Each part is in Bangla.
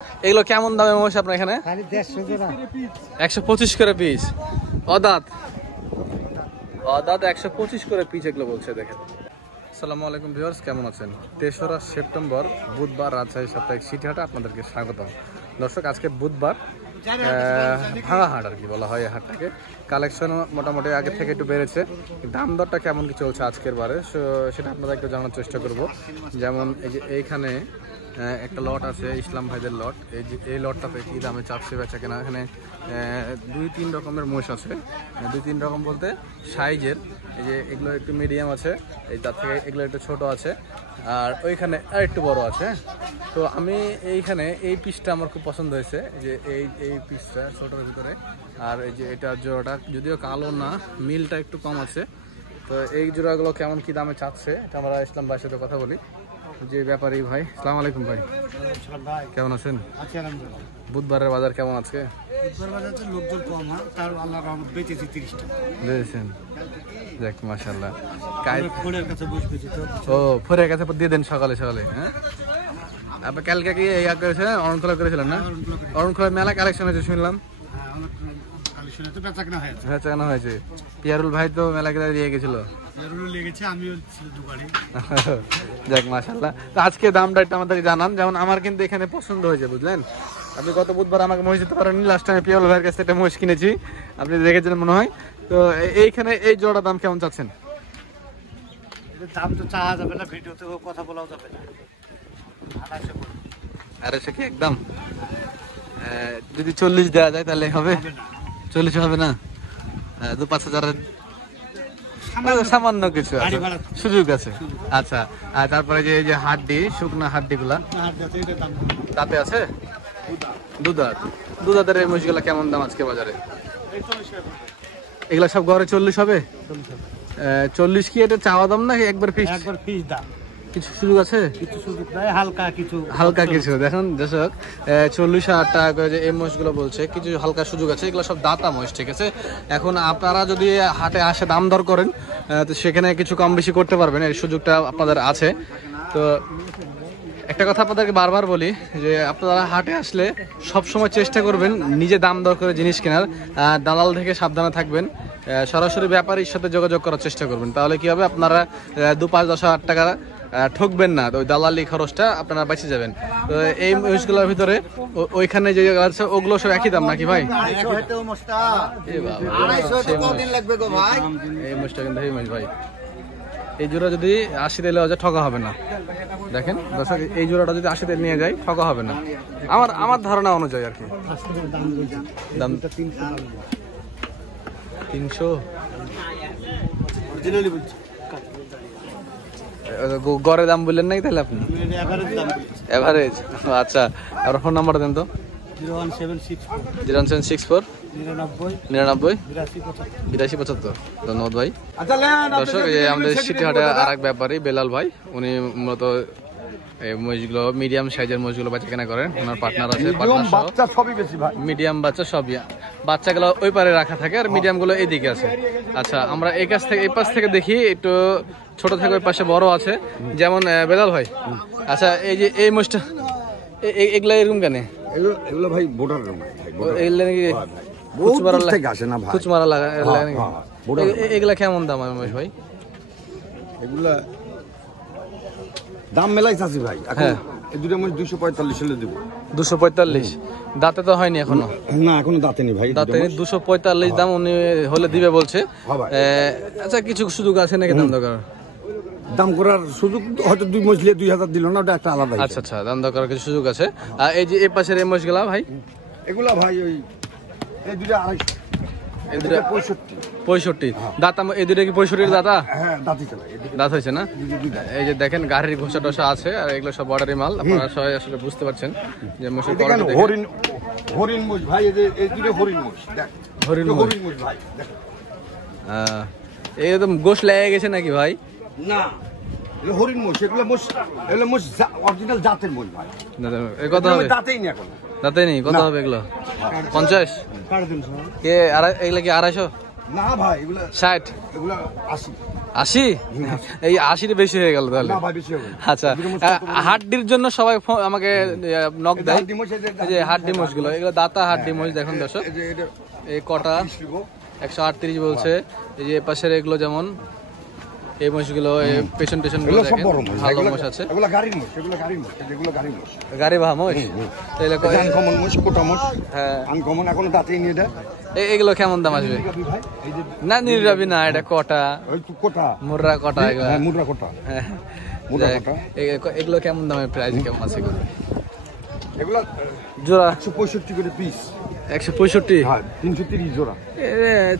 এগুলো কেমন দামে মোষ আপনার এখানে? 125 করে পিস। অদাঁত 125 করে পিস এগুলো বলছে। দেখেন। আসসালামু আলাইকুম ভিউয়ার্স, কেমন আছেন? 3রা সেপ্টেম্বর বুধবার রাজশাহী সাপ্তাহিক সিটি হাটে আপনাদেরকে স্বাগত। দর্শক, আজকে বুধবার, ভাঙা হাট আর কি বলা হয় এই হাটটাকে। কালেকশন মোটামুটি আগের থেকে একটু বেড়েছে। দাম দরটা কেমন কি চলছে আজকের বারে সেটা আপনারা একটু জানার চেষ্টা করব। যেমন এই যে এইখানে একটা লট আছে, ইসলাম ভাইদের লট। এই লটটাতে কি দামে চাচ্ছে বেচা কেনা? এখানে 2-3 রকমের মোষ আছে। 2-3 রকম বলতে সাইজের। এই যে এগুলো একটু মিডিয়াম আছে, এই তার থেকে এগুলো একটু ছোট আছে, আর ওইখানে আর একটু বড় আছে। তো আমি এইখানে এই পিসটা আমার খুব পছন্দ হয়েছে, যে এই পিসটা ছোটোর ভিতরে। আর এই যে এটার জোড়াটা যদিও কালো না, মিলটা একটু কম আছে। তো এই জোড়াগুলো কেমন কি দামে চাচ্ছে এটা আমরা ইসলাম ভাইয়ের সাথে কথা বলি, যে ব্যাপারী ভাই। আসসালামু আলাইকুম ভাই, কেমন আছেন? বুধবারের বাজার কেমন আজকে? লোকজন কম হয়, তার আল্লাহ রহমত বেঁচেছি 30 টাকা বুঝেছেন। দেখ মাশাআল্লাহ, ফোনের কাছে বসেছি তো। ও ফোরের কাছে দিয়ে দেন সকালে সকালে। হ্যাঁ, আপনি কালকে কি ইয়া করেছিলেন, অরণখোলা করেছিলেন না? অরণখোলা মেলা কালেকশন হয়েছে শুনলাম। হ্যাঁ, চাকানো হয়েছে। পিয়ারুল ভাই তো মেলা কেটে দিয়ে গেছিল। যাক মাশাআল্লাহ। তো আজকে দামটা একটু আমাদেরকে জানান। যেমন আমার কিন্তু এখানে পছন্দ হয়েছে, বুঝলেন। আপনি গত বুধবার আমাকে মহিষ দিতে পারেননি, লাস্ট টাইম পিয়ারুল ভাইয়ের কাছে একটা মহিষ কিনেছি, আপনি দেখেছিলেন মনে হয়। তো এইখানে এই জোড়া দাম কেমন চাচ্ছেন? দাম তো চাওয়া যাবে না, ভিডিওতে কথা বলাও যাবে না। 250 কি একদম? যদি 40 দেওয়া যায় তাহলে হবে? 40 হবে না? 2-5 হাজারের সামান্য কিছু আছে, সুযোগ আছে। আচ্ছা, আর তারপরে যে এই যে হাড্ডি, শুকনো হাড্ডি গুলা তাতে আছে দুধাতের এই মহিষগুলা কেমন দাম আজকে বাজারে? এগুলা সব ঘরে 40 হবে? 40 কি এটা চাওয়া দাম না একবার পিস দাম? কিছু সুযোগ আছে? কিছু সুযোগ নাই, হালকা কিছু। দেখুন দর্শক, 40,000 টাকা করে যে এই মহিষগুলো বলছে, কিছু হালকা সুযোগ আছে। এগুলো সব দাতা মহিষ, ঠিক আছে। এখন আপনারা যদি হাটে আসে দাম দর করেন, তো সেখানে কিছু কম বেশি করতে পারবেন, এই সুযোগটা আপনাদের আছে। তো একটা কথা আপনাদেরকে বারবার বলি, যে আপনারা হাটে আসলে সব সময় চেষ্টা করবেন নিজে দাম দর করে জিনিস কেনার। দালাল থেকে সাবধানে থাকবেন, সরাসরি ব্যাপারীর সাথে যোগাযোগ করার চেষ্টা করবেন। তাহলে কি হবে, আপনারা 2-5-10 হাজার টাকা ঠকবেন না। তো ওই দালালি খরচটা আপনারা বেঁচে যাবেন। তো এই মহিষগুলোর ভিতরে ওইখানে যে আছে ওগুলো সব একই দাম নাকি ভাই? এই মহিষটা কিন্তু এই মহিষ ভাই, এই জোড়া যদি 80 দিলে ঠকা হবে না। দেখেন দর্শক, এই জোড়াটা যদি 80 নিয়ে যায় ঠকা হবে না, আমার ধারণা অনুযায়ী আর কি। দাম 300 গড়ের দাম বললেন নাকি তাহলে আপনি? এভারেজ। আচ্ছা, আর ফোন নাম্বারটা দেন তো। 01764 99 82 75। ধন্যবাদ ভাই। দর্শক, আমাদের সিটি হাটে আর এক ব্যাপারী বেলাল ভাই, উনি মূলত এই মহিষগুলো মিডিয়াম সাইজের মহিষগুলো বাচ্চা কেনা করেন। ওনার পার্টনার আছে, মিডিয়াম বাচ্চা সবই। বাচ্চাগুলো ওই পারে রাখা থাকে আর মিডিয়াম গুলো এইদিকে আছে। আচ্ছা, আমরা এই পাশ থেকে দেখি, একটু ছোট থেকে ওই পাশে বড় আছে। যেমন বেলাল ভাই, আচ্ছা এই যে এই মহিষটা, এগুলা এরকম কেন? এগুলো ভাই বোটার কুচমারা লাগা। এগুলা কেমন দাম মহেশ ভাই? এগুলা দাম মেলাই চাচ্ছি ভাই। হ্যাঁ, এই দুটো মহিষ 245 দিব। 245? দাঁতে তো হয়নি এখনো? না, এখনো দাঁতে নেই ভাই। দাঁতে নেই, 245 দাম উনি হলে দিবে বলছে। আচ্ছা, কিছু সুযোগ আছে নাকি দাম দর করার? দাম করার সুযোগ হয়তো 2 মহিষ 2000 দিল না, ওটা একটা আলাদা। আচ্ছা, দাম দর করার কিছু সুযোগ আছে। আর এই যে এই পাশের এই মহিষগুলা ভাই, এগুলা ভাই ওই এই দুটো 250, এই দুটো 65 দাঁত। এই দুটো কি 65 দাঁতা? হ্যাঁ, দাঁত হয়েছে না? এই যে দেখেন গাড়ির ঘোষা টোষা আছে, আর এগুলো সব বর্ডারি মাল। আপনারা সবাই আসলে বুঝতে পারছেন যে মহিষের কোয়ালিটি দেখে। হরিণ মহিষ ভাই, এই দুটো হরিণ মহিষ। দেখ, হরিণ মহিষ ভাই, দেখ। এই একদম গোশ লেগে গেছে নাকি ভাই? না, এগুলো হরিণ মহিষ। এগুলো মহিষ অরিজিনাল জাতের মহিষ ভাই। কত হবে? দাঁতেই নেই এখন। দাঁতে নেই, কত হবে এগুলো? 50? কে এগুলো কি 250? না ভাই, এগুলো 60? এগুলো 80। 80? এই 80 বেশি হয়ে গেল তাহলে। না ভাই বেশি হবে না। আচ্ছা, হাড্ডির জন্য সবাই আমাকে নক দেয়। এই যে হাড্ডি মোষগুলো, এগুলো দাতা হাড্ডি মোষ দেখুন দর্শক। এই যে এটা এই কটা 138 বলছে। এই যে পাশের এগুলো যেমন এই মোষগুলো, পেছন টেশন গুলো এগুলো সব দেখেন, বড় মোষ, ভালো এগুলো- মোষ আছে। এগুলো গাড়ির মোষ, এগুলো গাড়ির মোষ, এগুলো গাড়ির মোষ। গাড়ি বাহা মোষ। তাহলে এই যে আনকমন মোষ, কোটা মোষ, হ্যাঁ, আনকমন এখনো দাঁতেই নিয়ে দেয়। এগুলো কেমন দাম আসবে? ভাই এই যে না নীলরবি না, এটা কটা, ওই তো কোটা, মুর্রা কটা এগুলো। হ্যাঁ মুদ্রা কোটা, হ্যাঁ, মুদ্রা যাক, কোটা। এগুলো কেমন দামের প্রাইস কেমন আছে এগুলো? এগুলো জোড়া 165 করে পিস। 165? হ্যাঁ 330 জোড়া।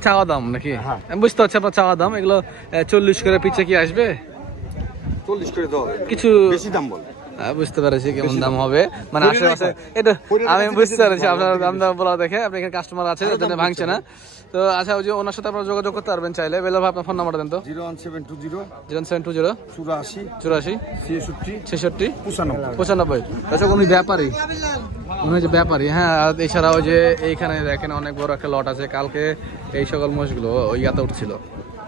চাওয়া দাম নাকি? হ্যাঁ। আমি বুঝতে পারছি আপনার চাওয়া দাম। এগুলো 40 করে পিছে কি আসবে? 40 করে দেওয়া হবে। কিছু বেশি দাম বল। বুঝতে পারছি কেমন দাম হবে, মানে পরিণয় আশেপাশে কয়? এটা পরিণয় আমি কাছে বুঝতে বেশি পারছি দাম আপনার বলে, দাম দাম বলা দেখে। আপনি এখানে কাস্টমার আছে, আরো ওই জন্য দাম ভাঙছে না। তো আচ্ছা, ওই যে ওনার সাথে আপনারা যোগাযোগ করতে পারবেন চাইলে। বেলা ভাই আপনার ফোন নাম্বারটা দেন তো। 01720 0720 84 84 66 66 95। 95। আচ্ছা, উনি ব্যাপারী, উনি হচ্ছে ব্যাপারী। হ্যাঁ, আর এছাড়া ওই যে এইখানে দেখেন অনেক বড় একটা লট আছে। কালকে এই সকল মোষগুলো ওই ইয়াতে উঠছিল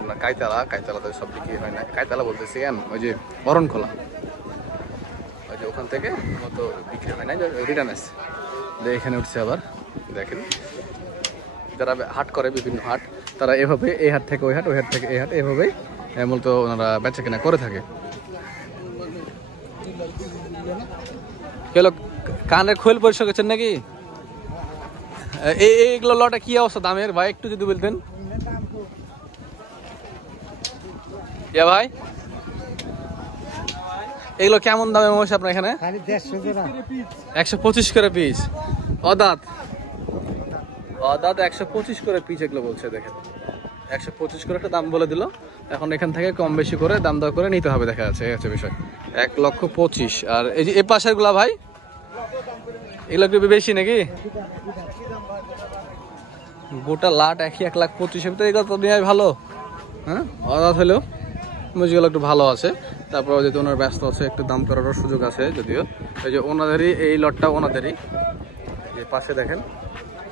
না, কাইতালাতে সব বিক্রি হয় না। কাইতালা বলতেছি কেন, ওই যে অরণখোলা, ওই যে ওখান থেকে মতো বিক্রি হয় না, রিটার্ন আসছে। এখানে উঠছে আবার দেখেন। যারা হাট করে বিভিন্ন হাট, তারা এভাবে এই হাট থেকে ওই হাট, ওই হাট থেকে এই হাট, এভাবেই মূলত ওনারা বেচা কেনা করে থাকে। কানের খোল পরিষ্কার করছেন নাকি? এইগুলো লটে কি অবস্থা দামের ভাই, একটু যদি বলতেন। ভাই এগুলো কেমন দামে মোষ আপনার এখানে? 125 করে পিস। অদাঁত 125 করে পিস এগুলো বলছে দেখেন। 125 করে একটা দাম বলে দিল। এখন এখান থেকে কম বেশি করে দাম দর করে নিতে হবে, দেখা যাচ্ছে। এই হচ্ছে বিষয়। 1,25,000। আর এই যে এ পাশের গুলা ভাই, এগুলো একটু বেশি নাকি? গোটা লাট একই 1,25,000 ভিতরে, এগুলো তো নেওয়াই ভালো। হ্যাঁ, অদাঁত হলেও মুরগিগুলো একটু ভালো আছে। তারপর যেহেতু ওনার ব্যস্ত আছে, একটু দাম করারও সুযোগ আছে যদিও। এই যে ওনাদেরই এই লটটা ওনাদেরই, যে পাশে দেখেন,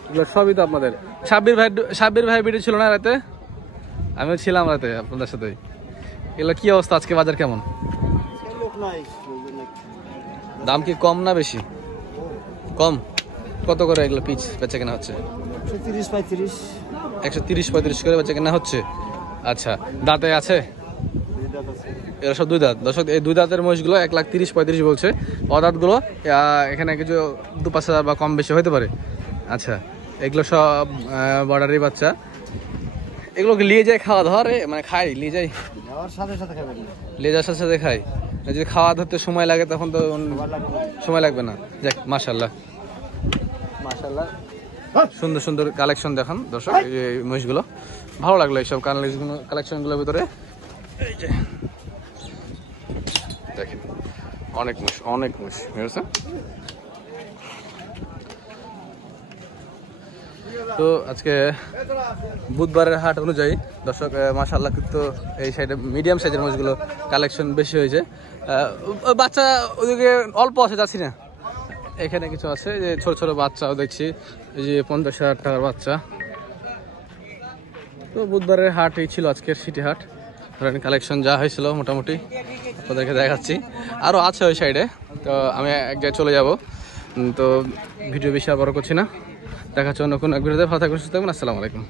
এগুলো সবই তো আপনাদের। সাব্বির ভাই ভিডিও ছিল না রাতে? আমিও ছিলাম রাতে আপনাদের সাথে। এগুলো কি অবস্থা আজকে, বাজার কেমন? দাম কি কম না বেশি? কম। কত করে এগুলো পিস বেচা কেনা হচ্ছে? 130-35 করে বেচা কেনা হচ্ছে। আচ্ছা, দাঁতে আছে? এরা সব দুই দাঁত। দর্শক, এই দুই দাঁতের মহিষগুলো 1,30-35 বলছে। অদাঁতগুলো এখানে কিছু 2-5 হাজার বা কম বেশি হতে পারে। আচ্ছা, এগুলো সব বর্ডারি বাচ্চা। এগুলোকে নিয়ে যায় খাওয়া ধরে, মানে খাই নিয়ে যাই, নিয়ে যাওয়ার সাথে সাথে খাই। যদি খাওয়া ধরতে সময় লাগে তখন তো সময় লাগবে না। যাক, মাশাআল্লাহ মাশাআল্লাহ, সুন্দর সুন্দর কালেকশন দেখান দর্শক। এই যে মহিষগুলো ভালো লাগলো, এইসব কালেকশনগুলোর ভিতরে। এই যে দেখেন, অনেক মুষ, অনেক মুষ বুঝেছে। তো আজকে বুধবারের হাট অনুযায়ী দর্শক মাশাআল্লাহ, কিন্তু এই সাইডে মিডিয়াম সাইজের মাছগুলো কালেকশন বেশি হয়েছে। বাচ্চা ওদিকে অল্প আছে, যাচ্ছি না। এখানে কিছু আছে যে ছোট ছোট বাচ্চাও দেখছি, এই যে 50,000 টাকার বাচ্চা। তো বুধবারের হাট এই ছিল আজকের সিটি হাট। ধরেন কালেকশন যা হয়েছিল মোটামুটি আপনাদেরকে দেখাচ্ছি। আরও আছে ওই সাইডে, তো আমি এক জায়গায় চলে যাব। তো ভিডিও বেশি আর বড় করছি না, দেখা হচ্ছে অন্য কোনো এক ভিডিওতে। ভালো থাকবেন, সুস্থ থাকবেন। আসসালামু আলাইকুম।